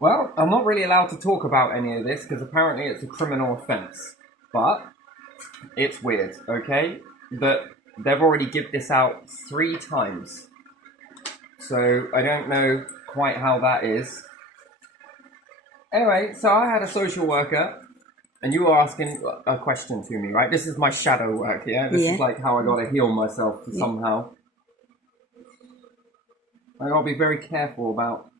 Well, I'm not really allowed to talk about any of this because apparently it's a criminal offence. But it's weird, okay? But they've already given this out 3 times. So I don't know quite how that is. Anyway, so I had a social worker, and you were asking a question to me, right? This is my shadow work, yeah? This is Yeah. like how I gotta heal myself Yeah. somehow. I gotta be very careful about.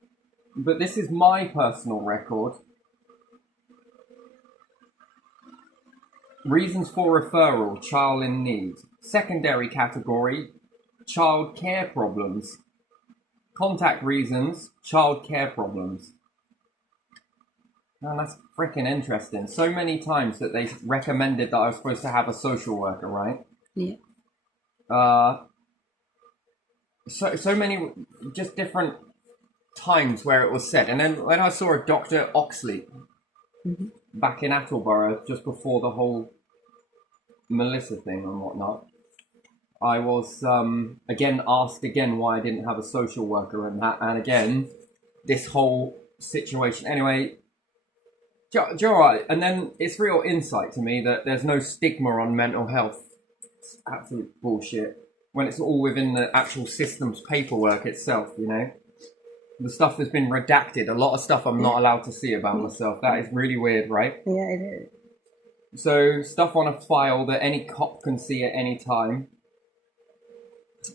But this is my personal record. Reasons for referral, child in need. Secondary category, child care problems. Contact reasons, child care problems. Man, that's freaking interesting. So many times that they recommended that I was supposed to have a social worker, right? Yeah. Uh, so many just different times where it was said. And then when I saw a Dr. Oxley Mm-hmm. back in Attleborough just before the whole Melissa thing and whatnot, I was again asked again why I didn't have a social worker and that, and again this whole situation. Anyway, right, and then it's real insight to me that there's no stigma on mental health. It's absolute bullshit when it's all within the actual system's paperwork itself. You know, the stuff that's been redacted. A lot of stuff I'm not allowed to see about myself. That is really weird, right? Yeah, it is. So stuff on a file that any cop can see at any time.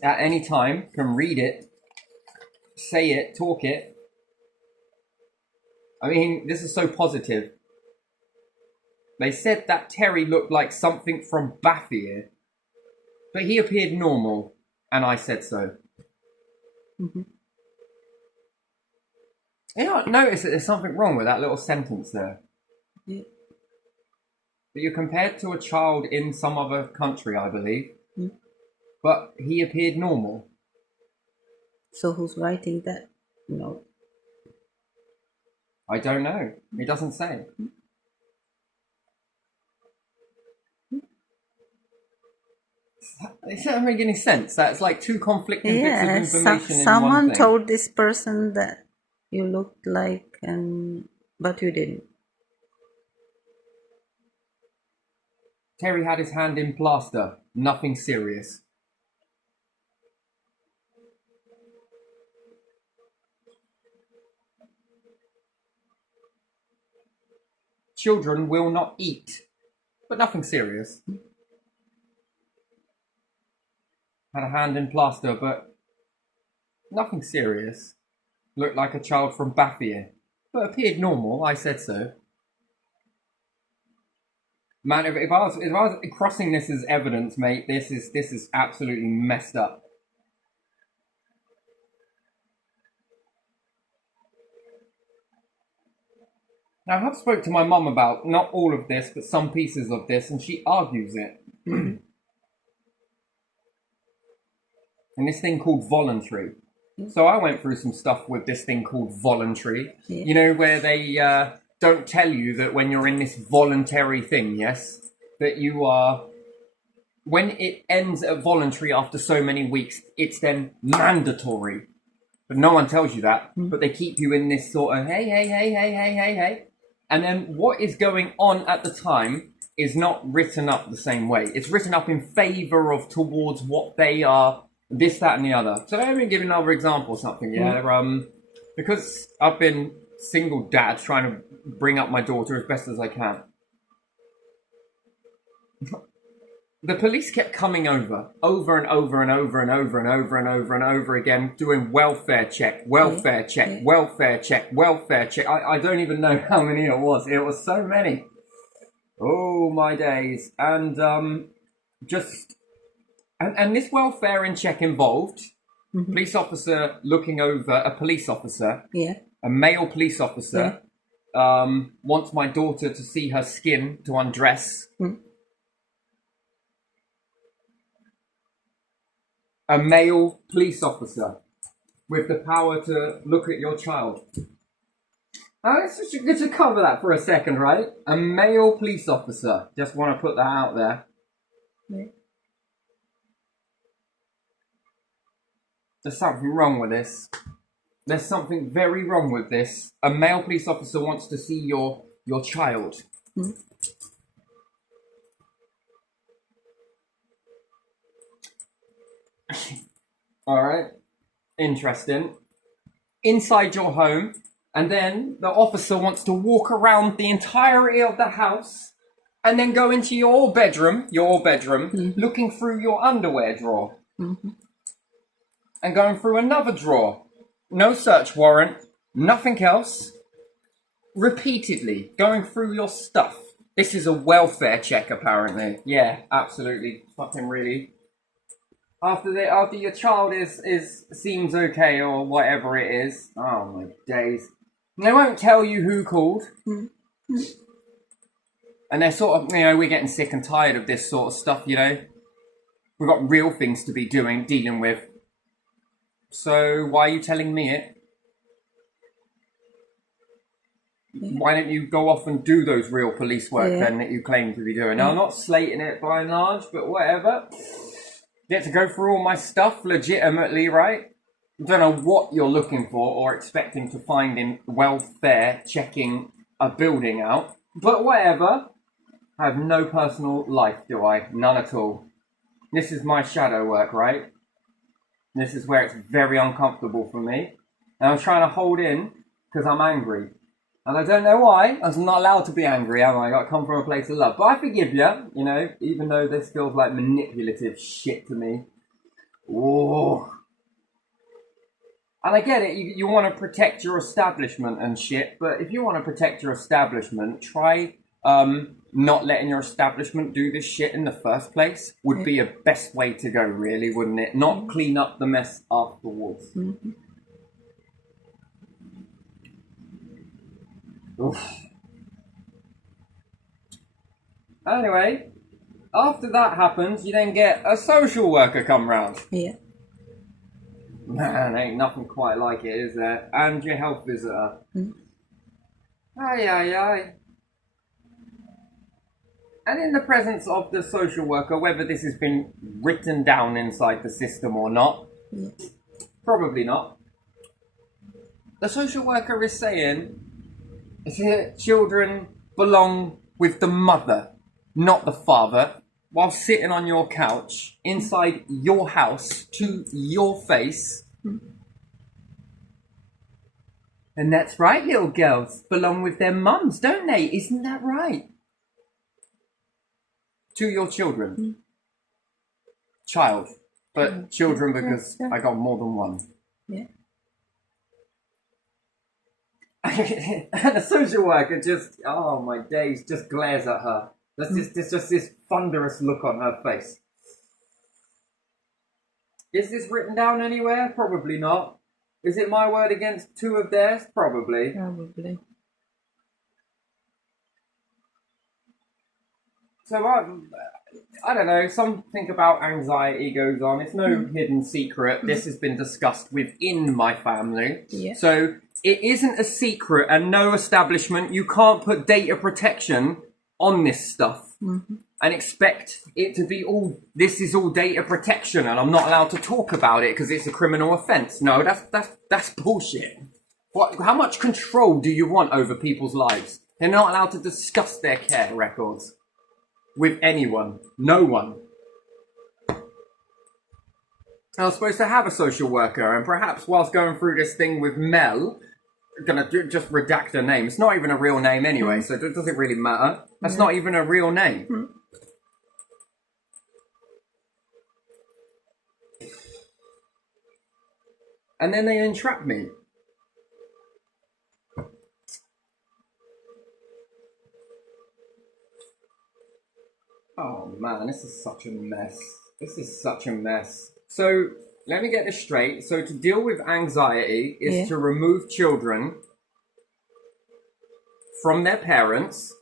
At any time, can read it, say it, talk it. I mean, this is so positive. They said that Terry looked like something from Baffier, but he appeared normal, and I said so. Mm-hmm. You know, notice that there's something wrong with that little sentence there. Yeah. That you're compared to a child in some other country, I believe, Mm. but he appeared normal. So who's writing that? No. I don't know. It doesn't say. It doesn't make any sense. That's like two conflicting bits of Yeah, information in one someone thing. told this person that you looked like, and but you didn't. Terry had his hand in plaster. Nothing serious. Children will not eat. But nothing serious. Had a hand in plaster, but nothing serious. Looked like a child from Baffier. But appeared normal, I said so. Man, if I was crossing this as evidence, mate, this is absolutely messed up. Now, I have spoke to my mum about not all of this, but some pieces of this, and she argues it. Mm-hmm. And this thing called voluntary. So I went through some stuff with this thing called voluntary. Yeah. You know, where they don't tell you that when you're in this voluntary thing, yes, that you are. When it ends at voluntary after so many weeks, it's then mandatory. But no one tells you that. But they keep you in this sort of hey, hey, hey, hey, hey, hey, hey. And then what is going on at the time is not written up the same way. It's written up in favor of towards what they are, this, that, and the other. So let me give you another example or something, yeah? Because I've been single dad trying to bring up my daughter as best as I can. The police kept coming over and over and over and over and over and over and over again, doing welfare check, welfare check, welfare check, welfare check. I don't even know how many it was. It was so many. Oh my days. And and this welfare and check involved police officer looking over a police officer, Yeah. a male police officer, wants my daughter to see her skin to undress. A male police officer with the power to look at your child. Now, let's just cover that for a second, right? A male police officer. Just want to put that out there. Yeah. There's something wrong with this. There's something very wrong with this. A male police officer wants to see your child. Hmm? All right. Interesting. Inside your home, and then the officer wants to walk around the entirety of the house and then go into your bedroom, looking through your underwear drawer and going through another drawer. No search warrant, nothing else. Repeatedly going through your stuff. This is a welfare check, apparently. Yeah, absolutely. Fucking really. After your child seems okay or whatever it is. Oh my days. And they won't tell you who called. And they're sort of, we're getting sick and tired of this sort of stuff, We've got real things to be dealing with. So why are you telling me it? Why don't you go off and do those real police work then that you claim to be doing? Now, I'm not slating it by and large, but whatever. Get to go through all my stuff legitimately, right? I don't know what you're looking for or expecting to find in welfare checking a building out, but whatever. I have no personal life, do I? None at all. This is my shadow work, right? This is where it's very uncomfortable for me. And I'm trying to hold in because I'm angry. And I don't know why. I'm not allowed to be angry, am I? I got to come from a place of love. But I forgive you, even though this feels like manipulative shit to me. Oh. And I get it, you want to protect your establishment and shit, but if you want to protect your establishment, try not letting your establishment do this shit in the first place would be a best way to go, really, wouldn't it? Not clean up the mess afterwards. Oof. Anyway, after that happens, you then get a social worker come round. Yeah. Man, ain't nothing quite like it, is there? And your health visitor. Aye. And in the presence of the social worker, whether this has been written down inside the system or not, probably not. The social worker is saying children belong with the mother, not the father, while sitting on your couch inside your house to your face. And that's right, little girls belong with their mums, don't they? Isn't that right? To your children. Child. But children because I got more than one. Yeah. And the social worker just, oh my days, just glares at her. There's just this thunderous look on her face. Is this written down anywhere? Probably not. Is it my word against two of theirs? Probably. Probably. So I don't know, something about anxiety goes on. It's no hidden secret. This has been discussed within my family. Yeah. So it isn't a secret, and no establishment, you can't put data protection on this stuff and expect it to be this is all data protection and I'm not allowed to talk about it because it's a criminal offence. No, that's bullshit. How much control do you want over people's lives? They're not allowed to discuss their care records with anyone. No one. I was supposed to have a social worker, and perhaps whilst going through this thing with Mel, gonna just redact her name. It's not even a real name anyway, so it doesn't really matter. That's not even a real name. And then they entrap me. Oh man, this is such a mess. This is such a mess. So, let me get this straight. So, to deal with anxiety is to remove children from their parents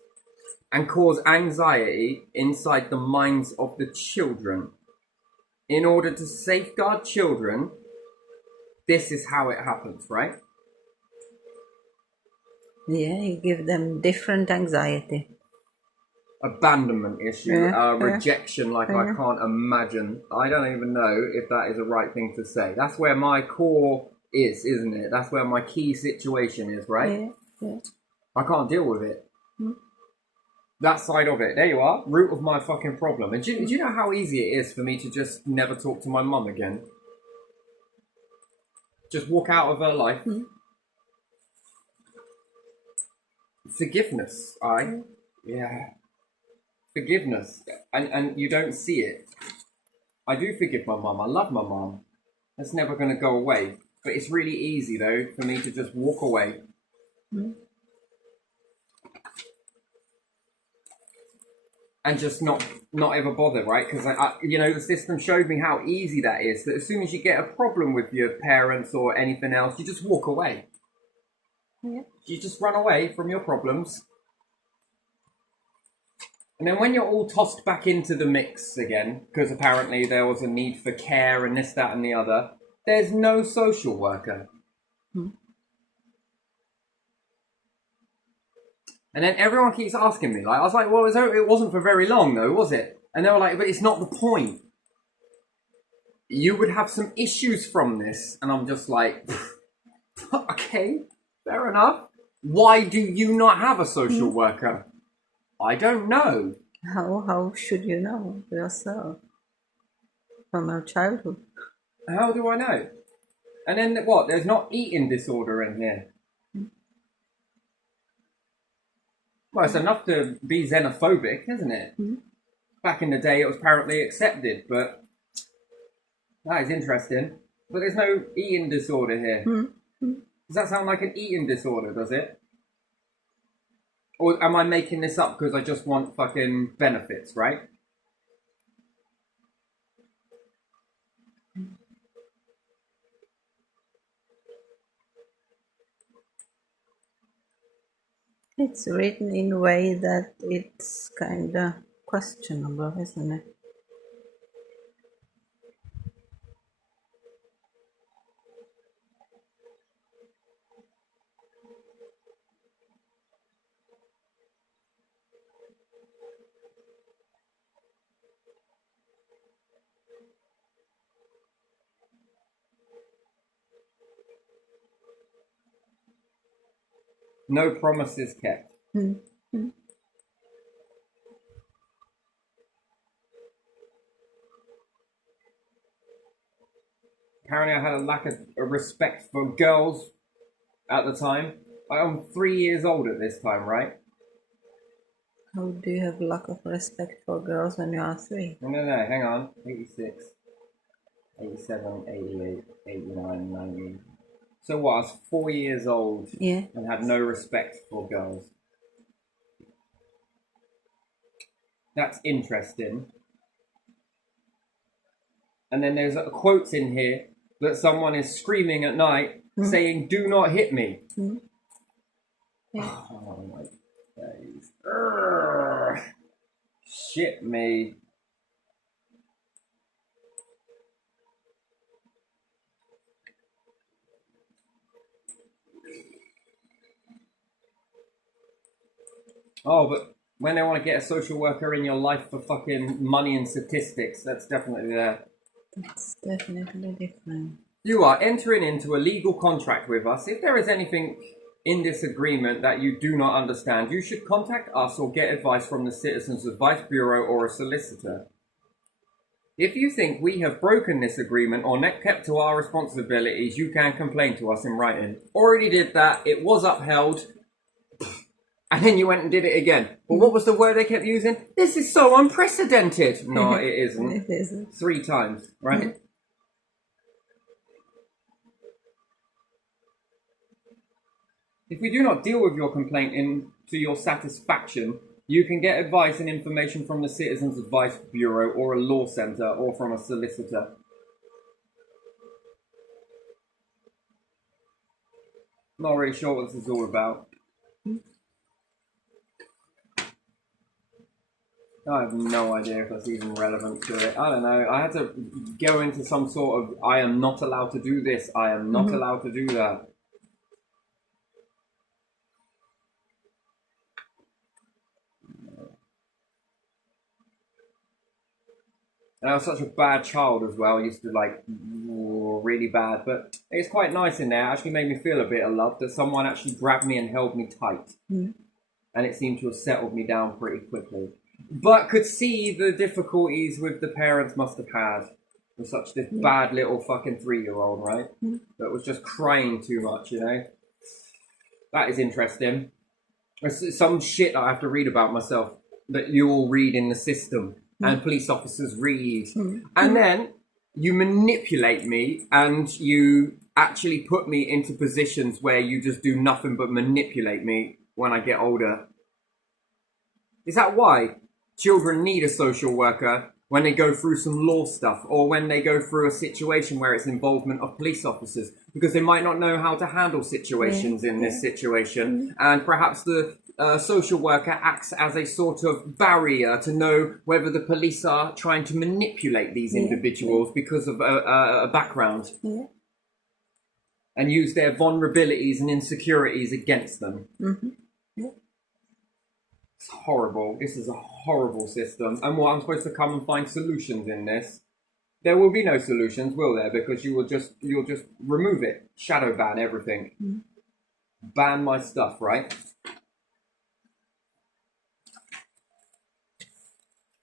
and cause anxiety inside the minds of the children. In order to safeguard children, this is how it happens, right? Yeah, you give them different anxiety. Abandonment issue, rejection like I can't imagine. I don't even know if that is a right thing to say. That's where my core is, isn't it? That's where my key situation is, right? Yeah, yeah. I can't deal with it. Hmm. That side of it. There you are. Root of my fucking problem. And do you know how easy it is for me to just never talk to my mum again? Just walk out of her life. Hmm. Forgiveness, yeah. Forgiveness. And you don't see it. I do forgive my mum. I love my mum. That's never going to go away. But it's really easy, though, for me to just walk away. Hmm. And just not ever bother, right? Because, you know, the system showed me how easy that is. That as soon as you get a problem with your parents or anything else, you just walk away. Yeah. You just run away from your problems. And then when you're all tossed back into the mix again, because apparently there was a need for care and this, that, and the other, there's no social worker. Hmm. And then everyone keeps asking me, like, I was like, well, it wasn't for very long, though, was it? And they were like, but it's not the point. You would have some issues from this. And I'm just like, okay, fair enough. Why do you not have a social worker? I don't know. How should you know yourself from your childhood? How do I know? And then what? There's not eating disorder in here. Well, it's enough to be xenophobic, isn't it? Hmm. Back in the day, it was apparently accepted, but that is interesting. But there's no eating disorder here. Hmm. Does that sound like an eating disorder, does it? Or am I making this up because I just want fucking benefits, right? It's written in a way that it's kind of questionable, isn't it? No promises kept. Hmm. Hmm. Apparently I had a lack of respect for girls at the time. I'm 3 years old at this time, right? How do you have lack of respect for girls when you are 3? No, hang on. 86, 87, 88, 89, 90. So what, I was 4 years old Yeah. and had no respect for girls. That's interesting. And then there's quotes in here that someone is screaming at night saying, do not hit me. Hmm. Yeah. Oh my days. Urgh. Shit me. Oh, but when they want to get a social worker in your life for fucking money and statistics, that's definitely there. It's definitely different. You are entering into a legal contract with us. If there is anything in this agreement that you do not understand, you should contact us or get advice from the Citizens Advice Bureau or a solicitor. If you think we have broken this agreement or not kept to our responsibilities, you can complain to us in writing. Already did that. It was upheld. And then you went and did it again. But what was the word they kept using? This is so unprecedented. No, it isn't. It isn't. 3 times, right? If we do not deal with your complaint to your satisfaction, you can get advice and information from the Citizens Advice Bureau or a law centre or from a solicitor. Not really sure what this is all about. I have no idea if that's even relevant to it. I don't know. I had to go into some sort of, I am not allowed to do this, I am not allowed to do that. And I was such a bad child as well. I used to like really bad, but it's quite nice in there. It actually made me feel a bit of love that someone actually grabbed me and held me tight. And it seemed to have settled me down pretty quickly. But could see the difficulties with the parents must have had with such this bad little fucking 3-year-old, right? That was just crying too much, you know? That is interesting. There's some shit that I have to read about myself that you all read in the system and police officers read. And then you manipulate me and you actually put me into positions where you just do nothing but manipulate me when I get older. Is that why children need a social worker when they go through some law stuff or when they go through a situation where it's involvement of police officers? Because they might not know how to handle situations in this situation, and perhaps the social worker acts as a sort of barrier to know whether the police are trying to manipulate these individuals because of a background and use their vulnerabilities and insecurities against them. It's horrible. This is a horrible system. And what, I'm supposed to come and find solutions in this? There will be no solutions, will there? Because you'll just remove it, shadow ban everything, ban my stuff, right?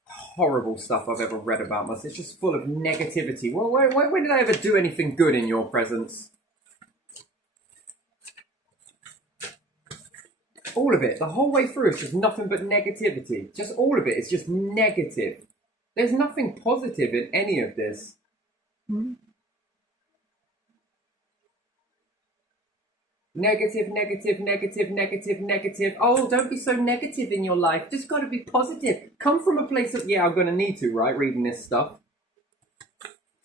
Horrible stuff I've ever read about myself. It's just full of negativity. Well, when did I ever do anything good in your presence? All of it, the whole way through, it's just nothing but negativity. Just all of it, it's just negative. There's nothing positive in any of this. Negative, negative, negative, negative, negative. Oh, don't be so negative in your life. Just got to be positive. Come from a place of, yeah, I'm going to need to, right, reading this stuff.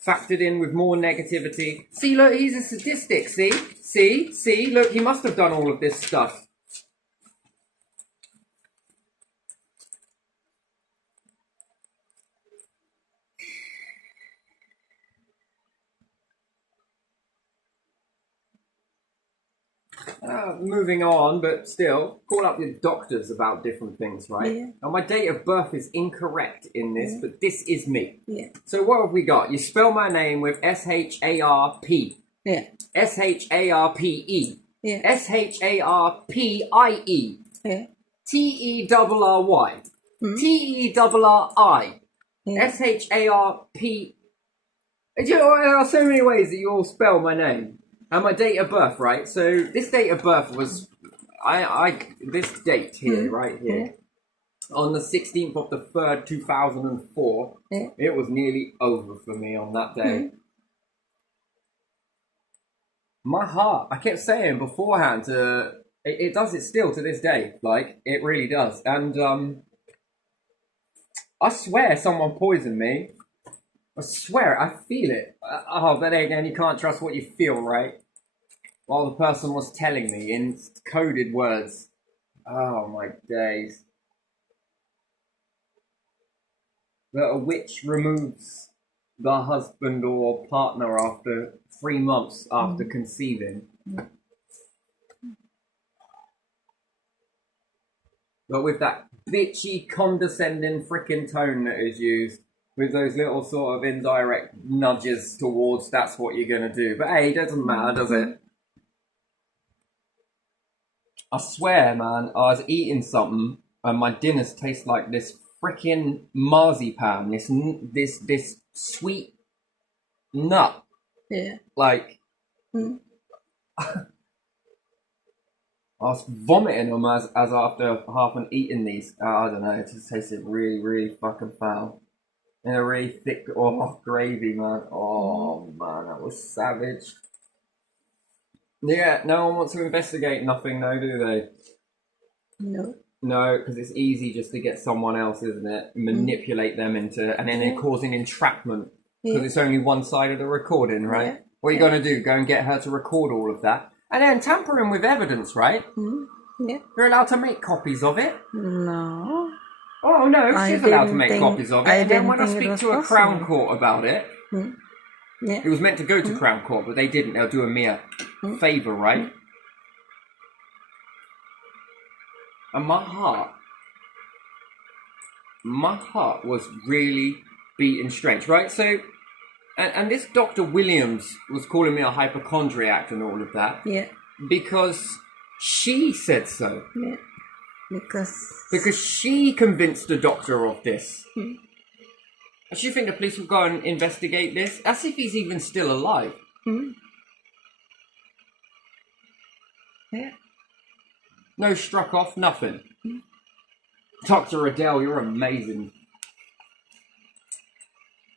Factored in with more negativity. See, look, he's a sadistic, see? Look, he must have done all of this stuff. Moving on, but still, call up your doctors about different things, right? Yeah. Now, my date of birth is incorrect in this, but this is me. Yeah. So what have we got? You spell my name with S-H-A-R-P. Yeah. S-H-A-R-P-E. Yeah. S-H-A-R-P-I-E. Yeah. T-E-R-R-Y. T-E-R-R-I. Yeah. S-H-A-R-P. There are so many ways that you all spell my name. And my date of birth, right? So this date of birth was, this date here, right here, on the 16th of the 3rd, 2004, it was nearly over for me on that day. My heart, I kept saying beforehand, it does it still to this day, like, it really does. And I swear someone poisoned me. I swear, I feel it. But then again, you can't trust what you feel, right? While the person was telling me in coded words. Oh my days. That a witch removes the husband or partner after 3 months after conceiving. But with that bitchy, condescending frickin' tone that is used, with those little sort of indirect nudges towards that's what you're gonna do. But hey, it doesn't matter, does it? I swear, man, I was eating something and my dinners taste like this frickin' marzipan, this sweet nut. Yeah. Like, I was vomiting them as after half an eating these. I don't know, it just tasted really, really fucking foul. In a really thick, gravy, man. Oh, man, that was savage. Yeah, no one wants to investigate nothing, though, do they? No. No, because it's easy just to get someone else, isn't it? Manipulate them into, and then they're causing entrapment. Because it's only one side of the recording, right? Yeah. What are you going to do? Go and get her to record all of that? And then tampering with evidence, right? Yeah. You're allowed to make copies of it. No. Oh, no, she's allowed to make copies of it. And then when I think it speak was to a possible. Crown Court about it, Yeah. it was meant to go to Crown Court, but they didn't. They'll do a mere favour, right? And my heart was really, beating strange, right? So, and this Dr. Williams was calling me a hypochondriac and all of that Yeah. because she said so. Yeah. Because she convinced the doctor of this. And do you think the police will go and investigate this? As if he's even still alive. Yeah. No struck off, nothing. Dr. Adele, you're amazing.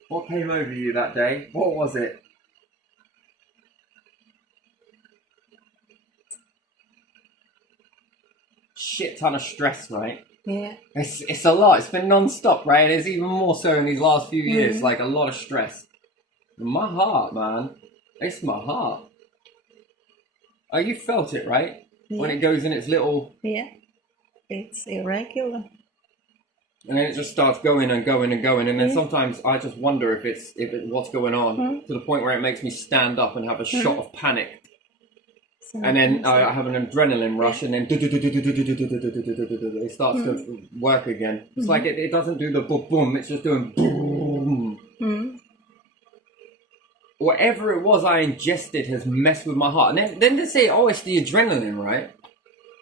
What came over you that day? What was it? Shit ton of stress, right? Yeah. It's a lot. It's been non-stop, right? It's even more so in these last few years. Like a lot of stress. My heart, man. It's my heart. Oh, you felt it, right? Yeah. When it goes in its little... Yeah. It's irregular. And then it just starts going and going and going. And then sometimes I just wonder if it's what's going on. To the point where it makes me stand up and have a shot of panic. And then I have an adrenaline rush, and then it starts to work again. It's like it doesn't do the boom boom, it's just doing boom. Whatever it was I ingested has messed with my heart. And then they say, oh, it's the adrenaline, right?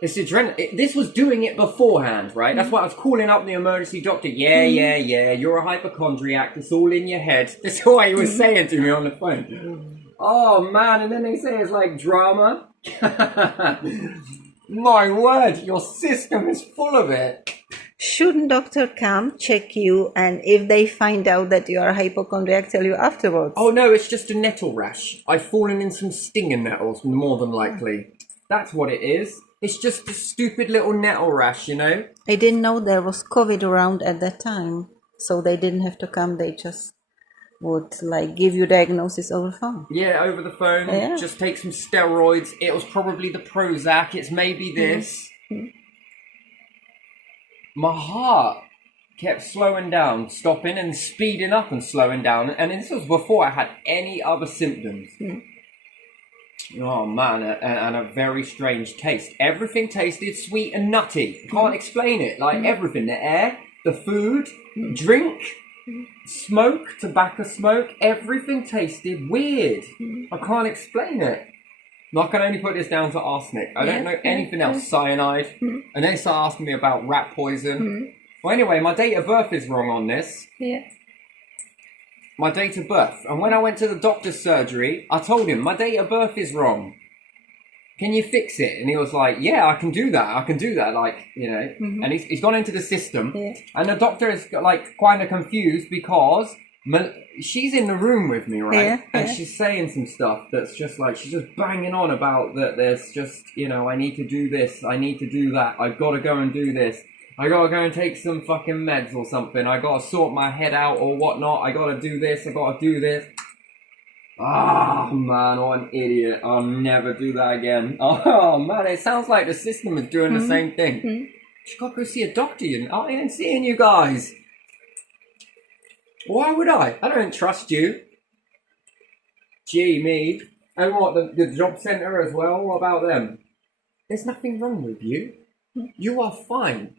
It's the adrenaline. This was doing it beforehand, right? That's why I was calling up the emergency doctor. Yeah, you're a hypochondriac. It's all in your head. That's what he was saying to me on the phone. Oh, man. And then they say it's like drama. My word, your system is full of it. Shouldn't doctor come check you, and if they find out that you are hypochondriac, tell you afterwards? Oh no, it's just a nettle rash. I've fallen in some stinging nettles, more than likely. That's what it is. It's just a stupid little nettle rash, you know? I didn't know there was COVID around at that time, so they didn't have to come. They just would like give you diagnosis over the phone. Yeah, over the phone. Yeah. Just take some steroids. It was probably the Prozac. It's maybe this. My heart kept slowing down, stopping and speeding up and slowing down. And this was before I had any other symptoms. Oh man, and a very strange taste. Everything tasted sweet and nutty. Can't explain it. Like everything. The air, the food, drink, smoke, tobacco smoke. Everything tasted weird. I can't explain it. I can only put this down to arsenic. I don't know anything else. Cyanide. And they start asking me about rat poison. Well, anyway, my date of birth is wrong on this. Yeah. My date of birth. And when I went to the doctor's surgery, I told him, my date of birth is wrong. Can you fix it? And he was like, yeah, I can do that. I can do that. Like, you know. And he's gone into the system. Yeah. And the doctor is like kind of confused because she's in the room with me, right? Yeah, and yeah. she's saying some stuff that's just like, she's just banging on about that there's just, you know, I need to do this, I need to do that, I've got to go and do this, I got to go and take some fucking meds or something, I got to sort my head out or whatnot, I got to do this, I got to do this. Ah, man, what an idiot. I'll never do that again. Oh, man, it sounds like the system is doing the same thing. Just got to go see a doctor. I ain't seeing you guys. Why would I? I don't trust you. Gee, me. And what, the job centre as well? What about them? There's nothing wrong with you. You are fine.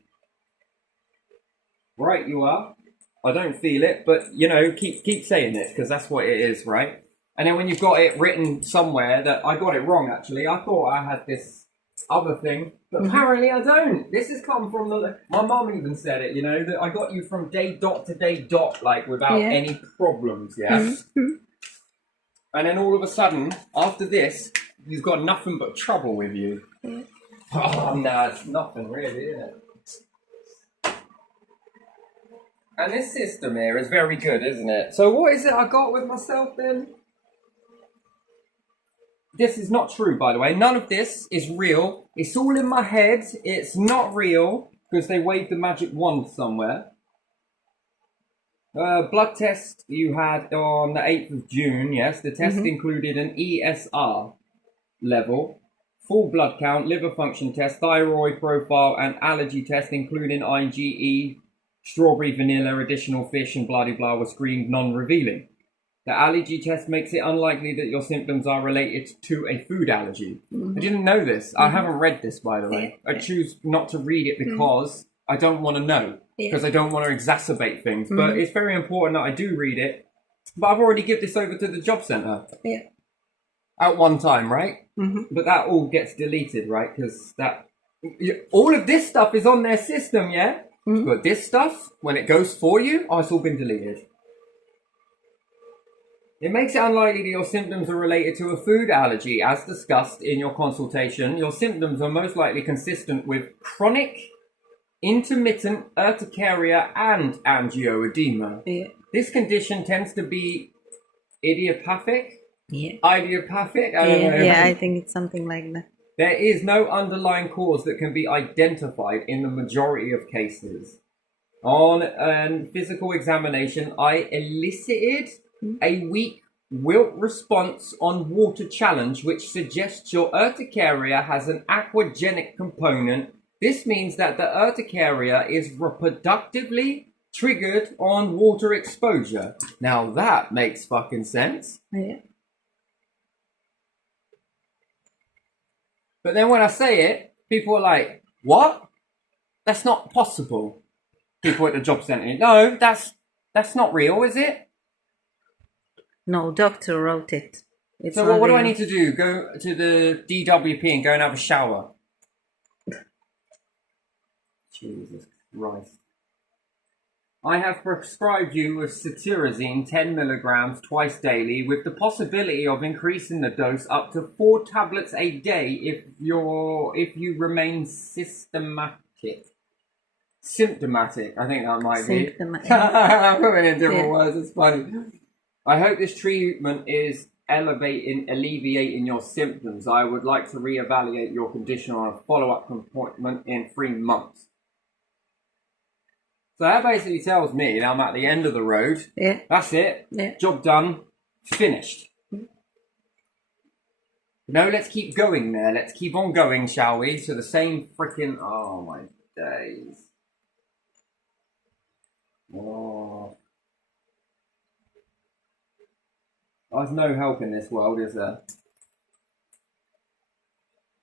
Right, you are. I don't feel it, but, you know, keep saying it, because that's what it is, right? And then when you've got it written somewhere that I got it wrong, actually. I thought I had this other thing, but apparently I don't. This has come from my mum even said it, you know, that I got you from day dot to day dot, like without any problems, yeah? And then all of a sudden, after this, you've got nothing but trouble with you. Oh, no, it's nothing really, is it? And this system here is very good, isn't it? So what is it I got with myself then? This is not true, by the way. None of this is real. It's all in my head. It's not real because they waved the magic wand somewhere. Blood test you had on the 8th of June, yes. The test included an ESR level, full blood count, liver function test, thyroid profile, and allergy test, including IgE, strawberry, vanilla, additional fish, and blah blah blah, were screened non-revealing. The allergy test makes it unlikely that your symptoms are related to a food allergy. I didn't know this. I haven't read this, by the way. I choose not to read it because I don't want to know because I don't want to exacerbate things. But it's very important that I do read it. But I've already given this over to the job centre. Yeah. At one time, right? But that all gets deleted, right? Because all of this stuff is on their system, yeah? But this stuff, when it goes for you, it's all been deleted. It makes it unlikely that your symptoms are related to a food allergy. As discussed in your consultation, your symptoms are most likely consistent with chronic, intermittent urticaria and angioedema. Yeah. This condition tends to be idiopathic. Yeah. Idiopathic? I don't know. Yeah, I think it's something like that. There is no underlying cause that can be identified in the majority of cases. On a physical examination, I elicited a weak wilt response on water challenge, which suggests your urticaria has an aquagenic component. This means that the urticaria is reproductively triggered on water exposure. Now that makes fucking sense. Yeah. But then when I say it, people are like, what? That's not possible. People at the job centre, no, that's not real, is it? No, doctor wrote it. It's So not what do I real. need to do? Go to the DWP and go and have a shower? Jesus Christ. I have prescribed you with cetirizine 10 milligrams twice daily with the possibility of increasing the dose up to 4 tablets a day if you remain symptomatic. I think that might be. I'm putting in different words, it's funny. I hope this treatment is alleviating your symptoms. I would like to reevaluate your condition on a follow-up appointment in 3 months. So that basically tells me that I'm at the end of the road. Yeah. That's it. Yeah. Job done. Finished. No, let's keep going there. Let's keep on going, shall we? To the same freaking... Oh, my days. Oh. There's no help in this world, is there?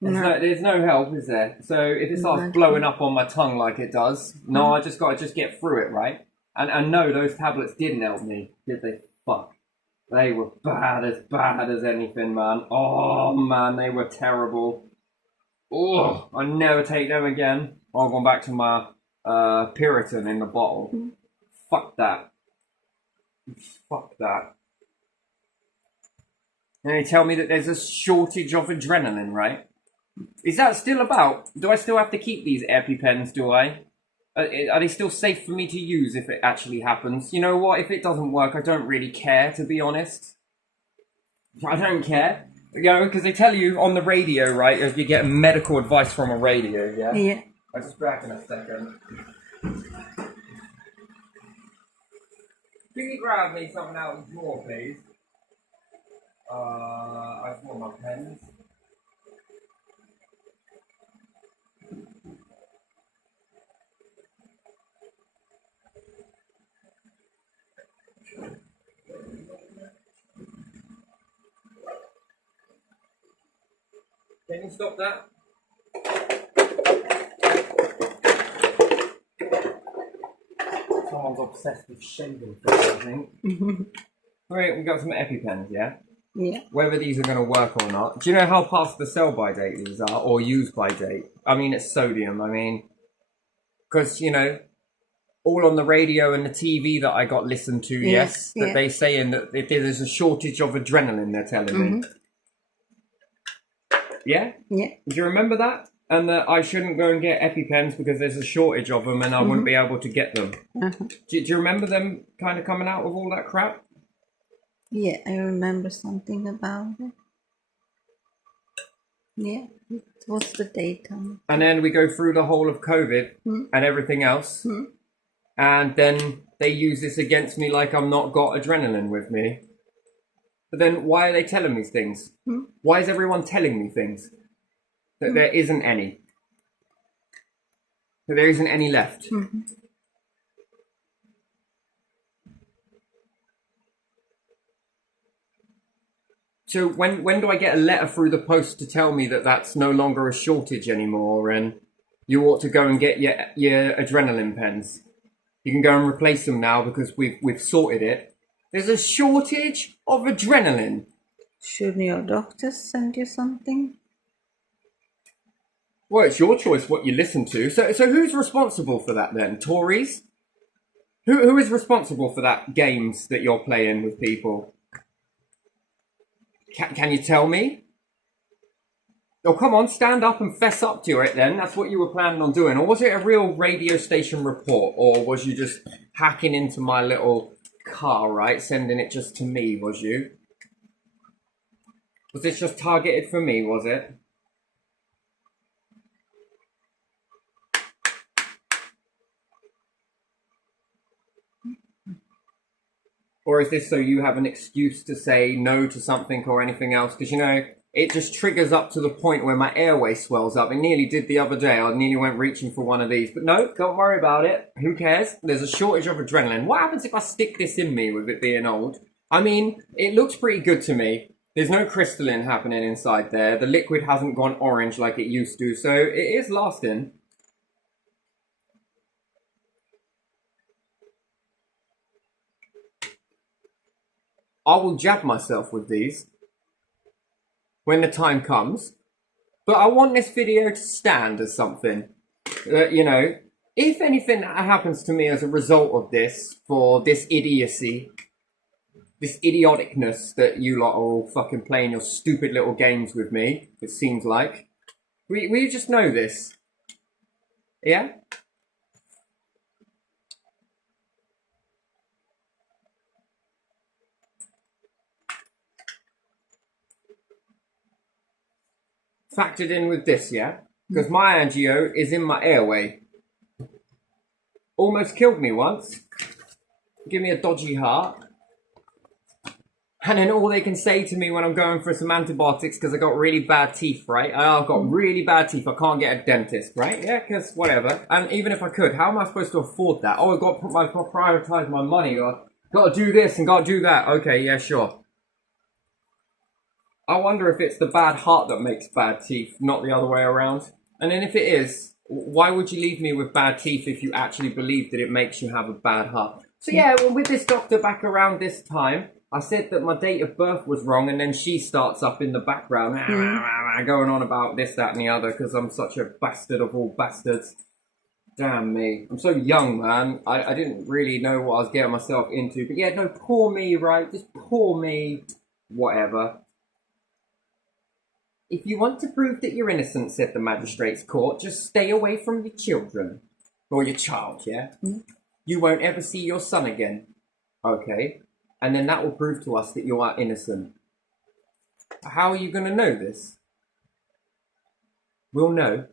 There's no help, is there? So if it starts blowing up on my tongue like it does, I just got to get through it, right? And no, those tablets didn't help me, did they? Fuck. They were bad as anything, man. Oh, man, they were terrible. Oh, I never take them again. I'm going back to my Puritan in the bottle. Fuck that. Fuck that. And they tell me that there's a shortage of adrenaline, right? Is that still about? Do I still have to keep these EpiPens, do I? Are they still safe for me to use if it actually happens? You know what? If it doesn't work, I don't really care, to be honest. I don't care. You know, because they tell you on the radio, right? If you get medical advice from a radio, yeah? Yeah. I'll just be back in a second. Can you grab me something out of the drawer, please? I just want my pens. Can you stop that? Someone's obsessed with shaving things, I think. Right, we got some EpiPens, yeah? Yeah. Whether these are going to work or not. Do you know how past the sell-by date these are, or use-by date? I mean, it's sodium. I mean, because, you know, all on the radio and the TV that I got listened to, that they saying that if there's a shortage of adrenaline, they're telling me. Yeah? Yeah. Do you remember that? And that I shouldn't go and get EpiPens because there's a shortage of them and I wouldn't be able to get them. Do you remember them kind of coming out with all that crap? Yeah, I remember something about it. Yeah, what's the date on? And then we go through the whole of COVID and everything else. And then they use this against me like I'm not got adrenaline with me. But then why are they telling me things? Why is everyone telling me things? That there isn't any. That there isn't any left. So when do I get a letter through the post to tell me that that's no longer a shortage anymore? And You ought to go and get your adrenaline pens. You can go and replace them now because we've sorted it. There's a shortage of adrenaline. Shouldn't your doctor send you something? Well, it's your choice what you listen to. So who's responsible for that then? Tories? Who is responsible for that games that you're playing with people? Can you tell me? Oh, come on, stand up and fess up to it then. That's what you were planning on doing. Or was it a real radio station report? Or was you just hacking into my little car, right? Sending it just to me, was you? Was this just targeted for me, was it? Or is this so you have an excuse to say no to something or anything else? Because, you know, it just triggers up to the point where my airway swells up. It nearly did the other day. I nearly went reaching for one of these. But no, don't worry about it. Who cares? There's a shortage of adrenaline. What happens if I stick this in me with it being old? I mean, it looks pretty good to me. There's no crystalline happening inside there. The liquid hasn't gone orange like it used to. So it is lasting. I will jab myself with these when the time comes, but I want this video to stand as something. You know, if anything happens to me as a result of this, for this idiocy, this idioticness that you lot are all fucking playing your stupid little games with me, it seems like, we just know this. Yeah? Factored in with this, yeah? Because my angio is in my airway. Almost killed me once. Give me a dodgy heart. And then all they can say to me when I'm going for some antibiotics, because I got really bad teeth, right? I've got really bad teeth. I can't get a dentist, right? Yeah, because whatever. And even if I could, how am I supposed to afford that? Oh, I've got to prioritize my money. Or got to do this and got to do that. Okay, yeah, sure. I wonder if it's the bad heart that makes bad teeth, not the other way around. And then if it is, why would you leave me with bad teeth if you actually believe that it makes you have a bad heart? So yeah, well, with this doctor back around this time, I said that my date of birth was wrong, and then she starts up in the background, going on about this, that, and the other, because I'm such a bastard of all bastards. Damn me. I'm so young, man. I didn't really know what I was getting myself into. But yeah, no, poor me, right? Just poor me. Whatever. If you want to prove that you're innocent, said the magistrate's court, just stay away from your children. Or your child, yeah? You won't ever see your son again. Okay. And then that will prove to us that you are innocent. How are you going to know this? We'll know.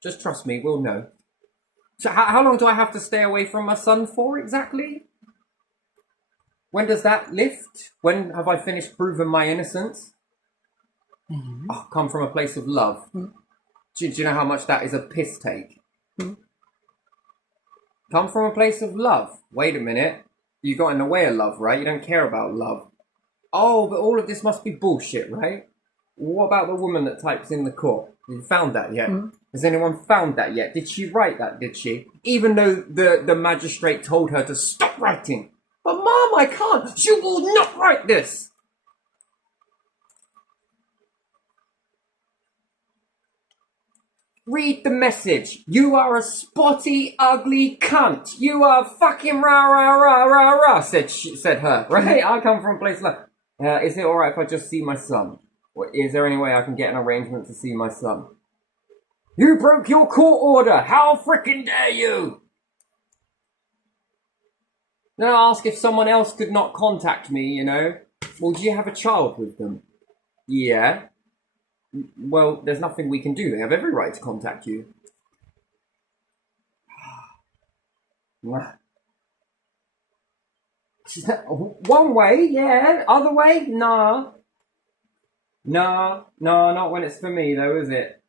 Just trust me, we'll know. So how long do I have to stay away from my son for exactly? When does that lift? When have I finished proving my innocence? Oh, come from a place of love. Do you know how much that is a piss take? Come from a place of love. Wait a minute. You got in the way of love, right? You don't care about love. Oh, but all of this must be bullshit, right? What about the woman that types in the court? Have you found that yet? Has anyone found that yet? Did she write that, did she? Even though the magistrate told her to stop writing. But Mom, I can't. You will not write this. Read the message. You are a spotty, ugly cunt. You are fucking rah rah rah rah rah, said her. Right? I come from a place like, is it alright if I just see my son? Or is there any way I can get an arrangement to see my son? You broke your court order. How frickin' dare you? Then I ask if someone else could not contact me, you know. Well, do you have a child with them? Yeah. Well, there's nothing we can do. They have every right to contact you. One way, yeah. Other way, nah. Nah, not when it's for me, though, is it?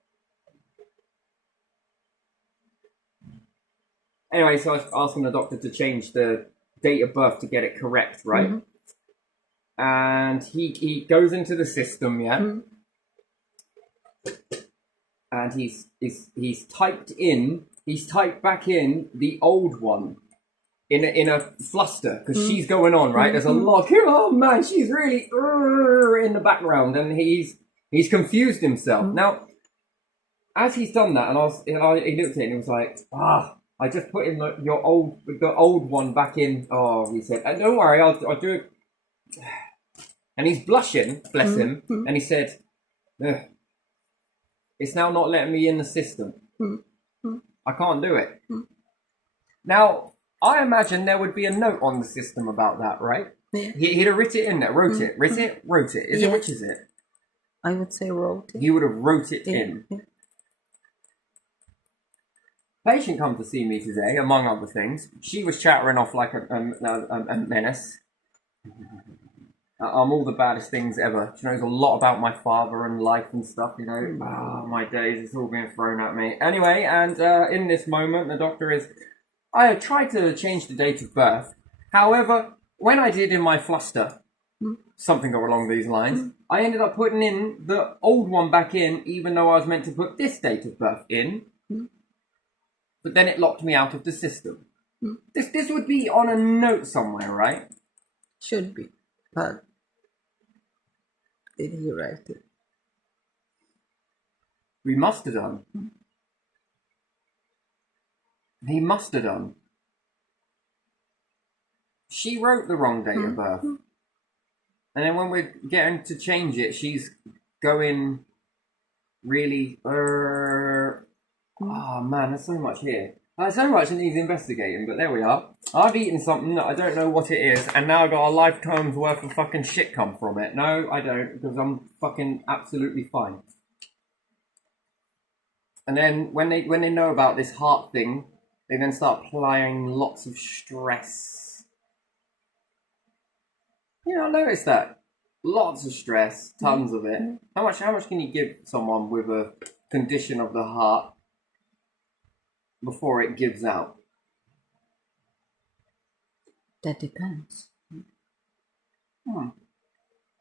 Anyway, so I was asking the doctor to change the date of birth to get it correct, right? And he goes into the system, yeah? and he's typed back in the old one in a fluster because she's going on, right? There's a lot. Oh man, she's really in the background, and he's confused himself. Now, as he's done that, he looked at it and he was like, I just put in the old one back in. Oh, he said, don't worry, I'll do it. And he's blushing, bless him, and he said, "Ugh, it's now not letting me in the system. I can't do it." Now, I imagine there would be a note on the system about that, right? Yeah. He'd have written it in there, wrote it. Is it, which is it? I would say wrote it. He would have wrote it in. Yeah. Patient come to see me today, among other things. She was chattering off like a menace. I'm all the baddest things ever. She knows a lot about my father and life and stuff, you know. My days, it's all being thrown at me. Anyway, and in this moment, the doctor is... I had tried to change the date of birth. However, when I did in my fluster, something along these lines, I ended up putting in the old one back in, even though I was meant to put this date of birth in. But then it locked me out of the system. This would be on a note somewhere, right? Should be. But did he write it? We must have done. He must have done. She wrote the wrong date of birth. And then when we're getting to change it, she's going really... Oh man, there's so much here. There's so much that needs investigating, but there we are. I've eaten something that I don't know what it is, and now I've got a lifetime's worth of fucking shit come from it. No, I don't, because I'm fucking absolutely fine. And then when they know about this heart thing, they then start applying lots of stress. You know, I noticed that. Lots of stress, tons of it. How much can you give someone with a condition of the heart before it gives out? That depends.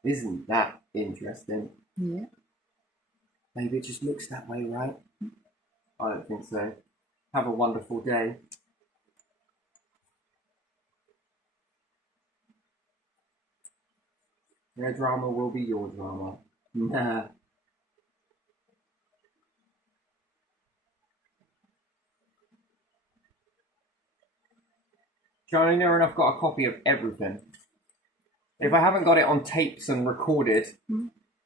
Isn't that interesting? Yeah. Maybe it just looks that way, right? I don't think so. Have a wonderful day. Their drama will be your drama. Nah. Charlie, near enough got a copy of everything. If I haven't got it on tapes and recorded,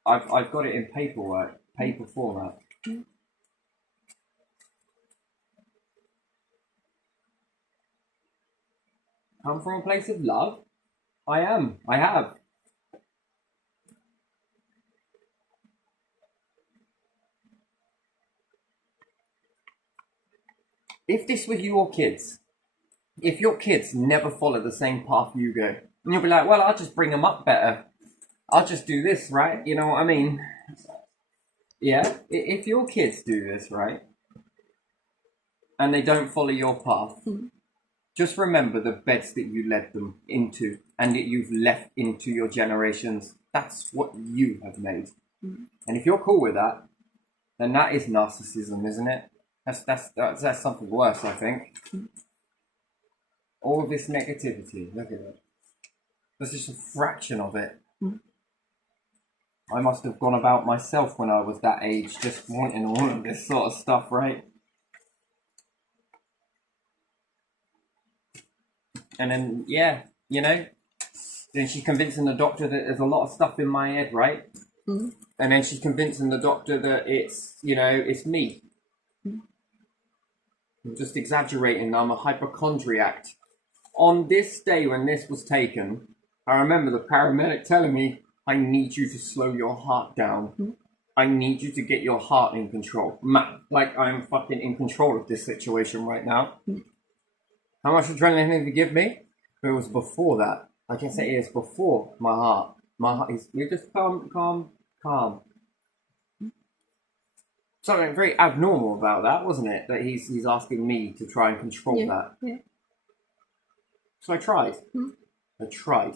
I've got it in paper format. Come from a place of love? I have. If this was your kids, if your kids never follow the same path you go, and you'll be like, well, I'll just bring them up better. I'll just do this, right? You know what I mean? Yeah? If your kids do this, right? And they don't follow your path, just remember the beds that you led them into and that you've left into your generations. That's what you have made. And if you're cool with that, then that is narcissism, isn't it? That's something worse, I think. All of this negativity, look at it. That's just a fraction of it. I must have gone about myself when I was that age, just wanting all of this sort of stuff, right? And then, yeah, you know, then she's convincing the doctor that there's a lot of stuff in my head, right? And then she's convincing the doctor that it's, you know, it's me. I'm just exaggerating. I'm a hypochondriac. On this day when this was taken, I remember the paramedic telling me, I need you to slow your heart down. I need you to get your heart in control. Man, like I'm fucking in control of this situation right now. How much adrenaline did he give me? It was before that. I can say it's before my heart. My heart is, you're just calm. Something very abnormal about that, wasn't it? That he's asking me to try and control that. Yeah. So I tried. I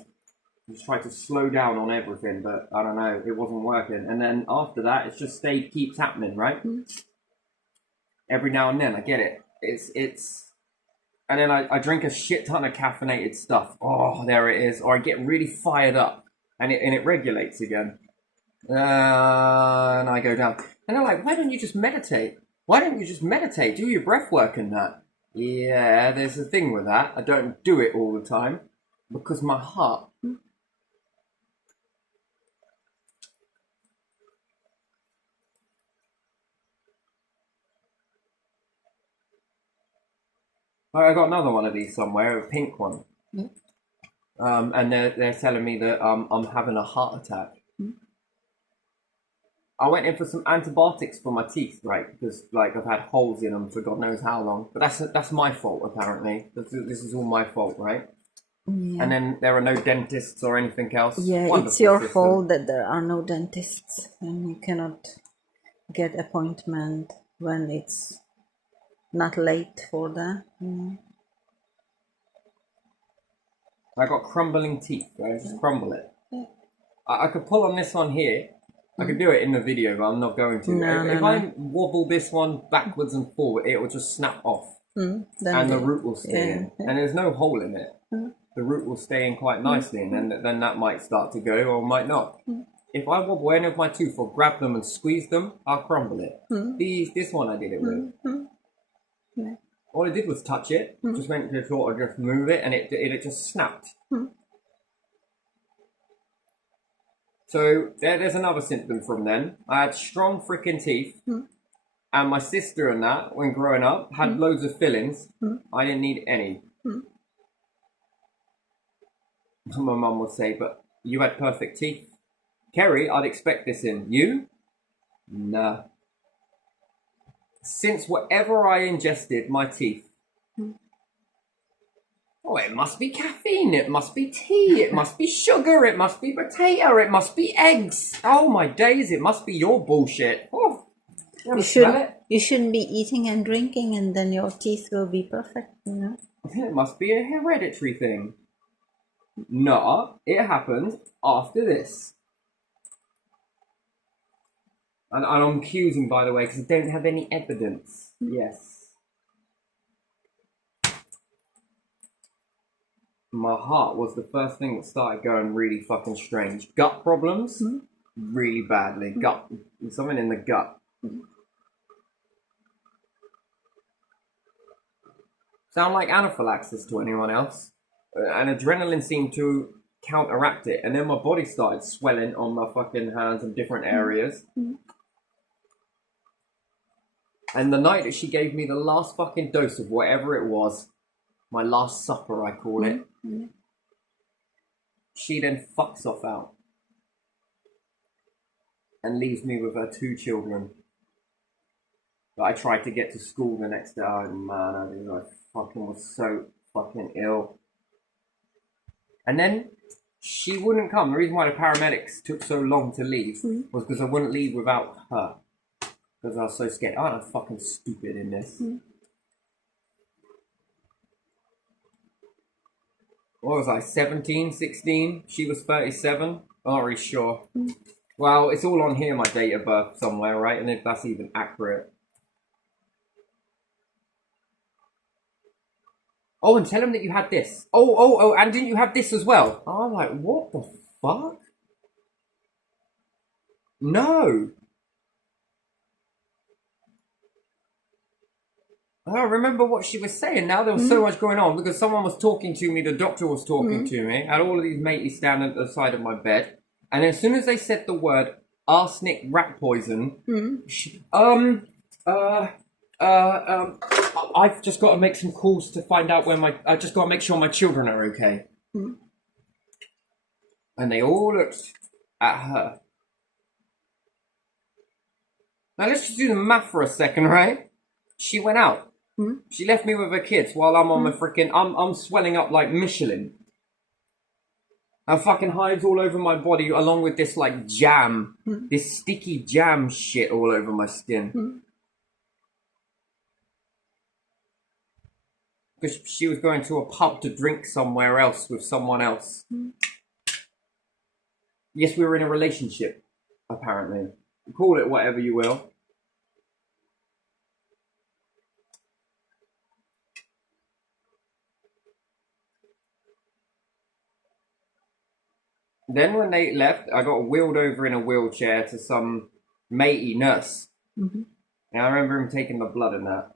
just tried to slow down on everything, but I don't know, it wasn't working. And then after that, it's just keeps happening, right? every now and then. I get it. It's, and then I drink a shit ton of caffeinated stuff. Oh, there it is. Or I get really fired up, and it regulates again. And I go down. And they're like, why don't you just meditate? Why don't you just meditate? Do your breath work and that. Yeah, there's a thing with that. I don't do it all the time because my heart. I got another one of these somewhere, a pink one. And they're telling me that I'm having a heart attack. I went in for some antibiotics for my teeth, right? Because like I've had holes in them for God knows how long. But that's my fault apparently. This is all my fault, right? Yeah. And then there are no dentists or anything else. Yeah, Wonderful it's your system. fault that there are no dentists and you cannot get appointment when it's not late for that. I got crumbling teeth, right? Just crumble it. I could pull on this one here. I could do it in the video, but I'm not going to. If I wobble this one backwards and forward, it will just snap off. And the root will stay in. And there's no hole in it. The root will stay in quite nicely, and then that might start to go or might not. If I wobble any of my tooth or grab them and squeeze them, I'll crumble it. This one I did it with. All I did was touch it, just went to sort of just move it, and it just snapped. So there's another symptom from then. I had strong freaking teeth, and my sister and that, when growing up, had loads of fillings. I didn't need any. My mum would say, but you had perfect teeth. Kerry, I'd expect this in. You? Nah. Since whatever I ingested, my teeth. Oh, it must be caffeine, it must be tea, it must be sugar, it must be potato, it must be eggs. Oh my days, it must be your bullshit. Oh, You shouldn't be eating and drinking and then your teeth will be perfect, you know? It must be a hereditary thing. No, it happened after this. And I'm accusing, by the way, because I don't have any evidence. Yes. My heart was the first thing that started going really fucking strange. Gut problems, really badly. Gut, something in the gut. Sound like anaphylaxis to anyone else? And adrenaline seemed to counteract it, and then my body started swelling on my fucking hands and different areas. And the night that she gave me the last fucking dose of whatever it was, my last supper, I call it. She then fucks off out and leaves me with her 2 children. But I tried to get to school the next day. Oh man, I fucking was so fucking ill. And then she wouldn't come. The reason why the paramedics took so long to leave was because I wouldn't leave without her. Because I was so scared. I'm fucking stupid in this. What was I, 17, 16? She was 37? I'm not really sure. Well, it's all on here, my date of birth somewhere, right? And if that's even accurate. Oh, and tell him that you had this. Oh, and didn't you have this as well? I'm like, what the fuck? No. I don't remember what she was saying. Now there was so much going on because someone was talking to me, the doctor was talking to me, had all of these mateys standing at the side of my bed, and as soon as they said the word arsenic rat poison, I've just got to make some calls to find out where I just got to make sure my children are okay. And they all looked at her. Now let's just do the math for a second, right? She went out. She left me with her kids while I'm on my freaking... I'm swelling up like Michelin. I fucking hives all over my body along with this like jam. This sticky jam shit all over my skin. Because she was going to a pub to drink somewhere else with someone else. Yes, we were in a relationship, apparently. Call it whatever you will. Then when they left, I got wheeled over in a wheelchair to some matey nurse. Mm-hmm. And I remember him taking the blood and that.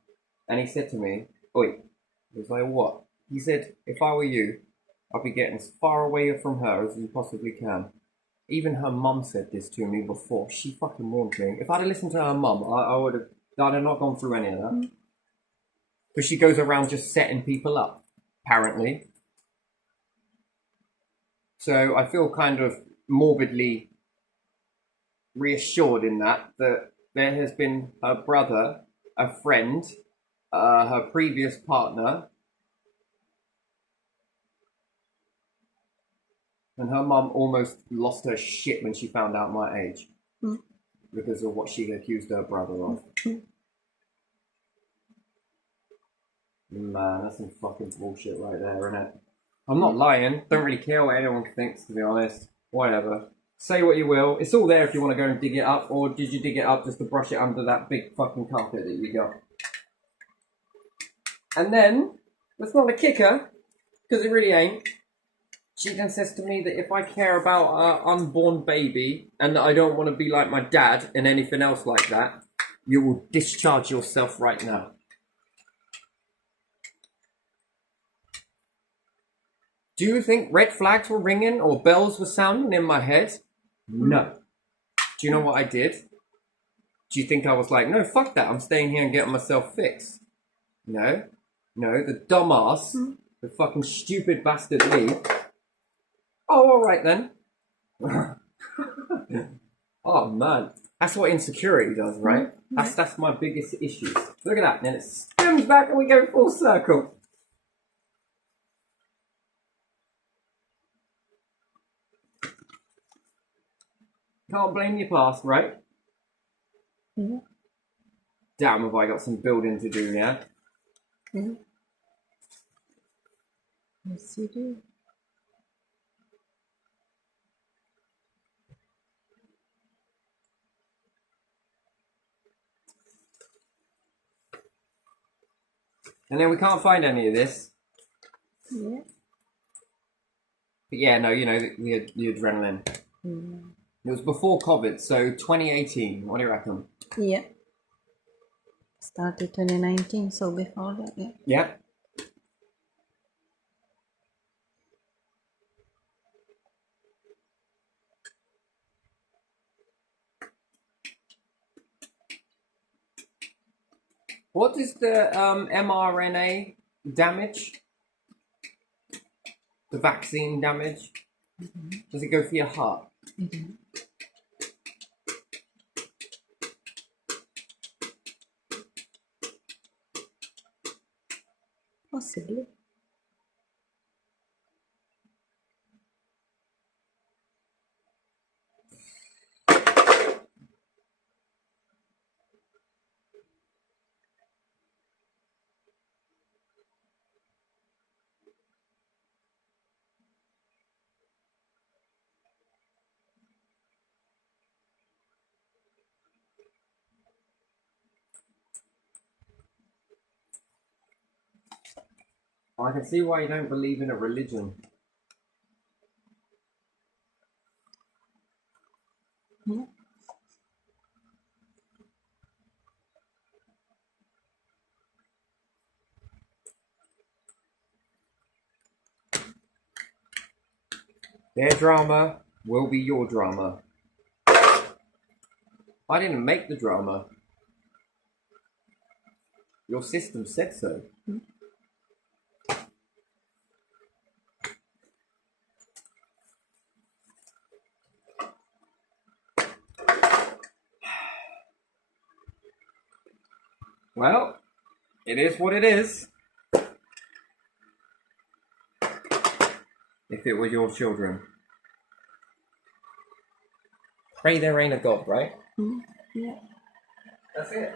And he said to me, "Oi," I was like, "What?" He said, "If I were you, I'd be getting as far away from her as you possibly can." Even her mum said this to me before. She fucking warned me. If I'd have listened to her mum, I'd have not gone through any of that. But she goes around just setting people up, apparently. So I feel kind of morbidly reassured in that there has been her brother, a friend, her previous partner, and her mum almost lost her shit when she found out my age because of what she accused her brother of. Man, that's some fucking bullshit right there, isn't it? I'm not lying. Don't really care what anyone thinks, to be honest. Whatever. Say what you will. It's all there if you want to go and dig it up, or did you dig it up just to brush it under that big fucking carpet that you got? And then, that's not a kicker, because it really ain't. She then says to me that if I care about our unborn baby and that I don't want to be like my dad and anything else like that, you will discharge yourself right now. Do you think red flags were ringing or bells were sounding in my head? No. Do you know what I did? Do you think I was like, no, fuck that, I'm staying here and getting myself fixed? No. No, the dumbass, the fucking stupid bastard me. Oh, alright then. Oh man. That's what insecurity does, right? That's my biggest issue. Look at that, and then it stems back and we go full circle. Can't blame your past, right? Yeah. Damn, have I got some building to do, yeah? Yeah. Yes, you do. And then we can't find any of this. Yeah. But yeah, no, you know, the adrenaline. It was before COVID, so 2018. What do you reckon? Yeah. Started 2019, so before that, yeah. Yeah. What is the mRNA damage? The vaccine damage? Does it go for your heart? Possibly. I can see why you don't believe in a religion. Yeah. Their drama will be your drama. I didn't make the drama. Your system said so. Well, it is what it is. If it were your children. Pray there ain't a God, right? Yeah. That's it.